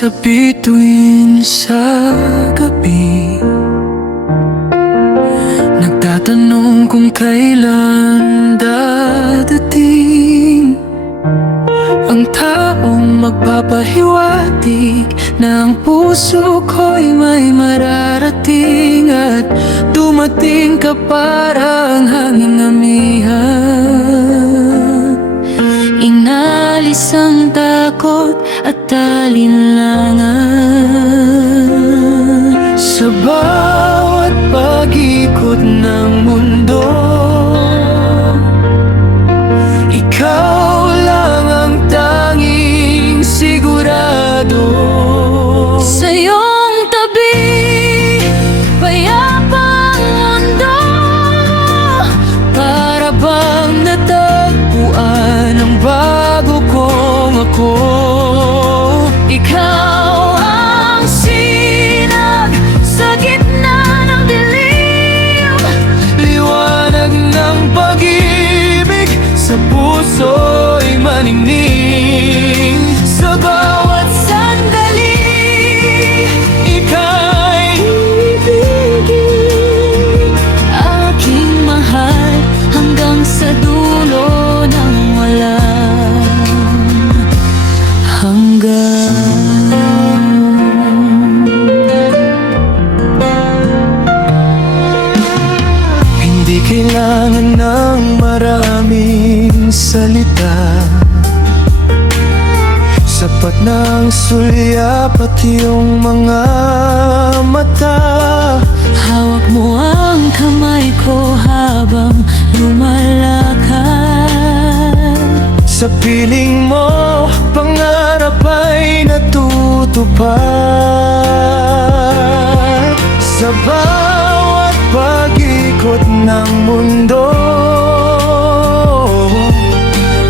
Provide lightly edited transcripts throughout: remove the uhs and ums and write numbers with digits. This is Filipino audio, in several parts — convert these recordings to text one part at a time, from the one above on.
Sa bituin sa gabi, nagtatanong kung kailan dadating ang taong magpapahiwatig na ang puso ko'y may mararating, at dumating ka parang hanging amihan. Inalis ang takot at alinlangan. Sa bawat pag-ikot ng mundo, ikaw lang ang tanging sigurado. Sa iyong tabi, payapang mundo, para bang natagpuan ang bago kong ako. Ikaw ang sinag sa gitna ng dilim, liwanag ng pag-ibig sa puso'y maningning. Sa bawat sandali, ika'y ibigin, aking mahal, hanggang sa dulo ng walang hanggan. Hindi kailangan ng maraming salita, sapat ng sulyap at iyong mga mata. Hawak mo ang kamay ko habang lumalakad. Sa piling mo, pangarap ay natutupad. Sa bawat pag-ikot ng mundo,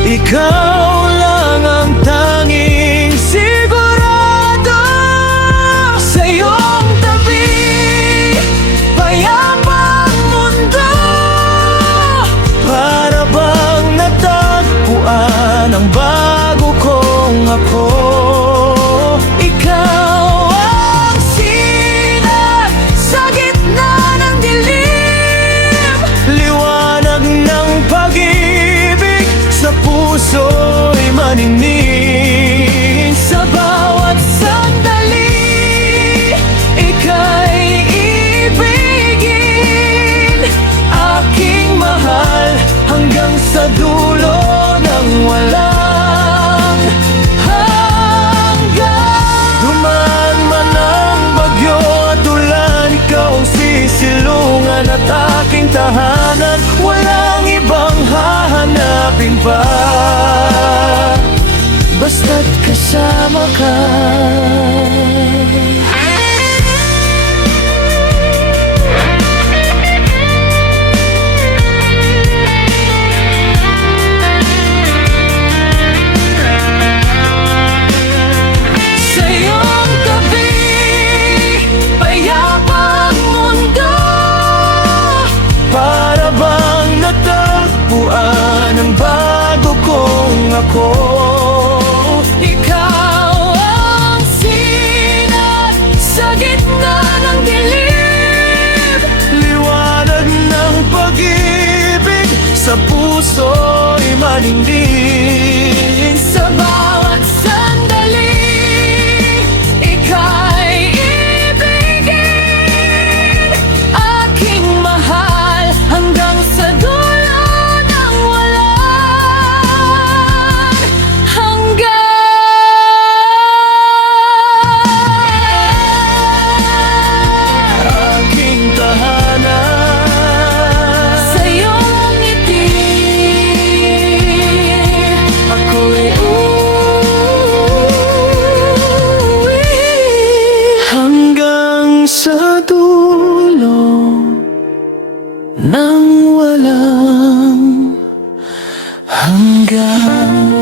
ikaw lang ang tanging sigurado. Sa iyong tabi, payapang mundo, para bang natagpuan ang bago kong ako. Ikaw ang sinag sa gitna ng dilim, liwanag ng pag-ibig sa puso'y maningning. Sa bawat sandali, ika'y ibigin, aking mahal, hanggang sa dulo ng walang hanggan. Dumaan man ang bagyo at ulan, ikaw ang sisilungan at aking tahanan. Walang ibang hahanapin pa, basta't kasama ka. Sa iyong tabi, payapang mundo, para bang natagpuan ang bago kong ako. Ikaw ang sinag sa gitna ng dilim, liwanag ng pag-ibig sa puso'y maningning. Sa bawat sandali, ika'y ibigin, aking mahal, hanggang sa dulo ng walang hanggan. Aking tahanan, sa iyong ngiti, ako'y uuwi, hanggang sa dulo ng walang hanggan.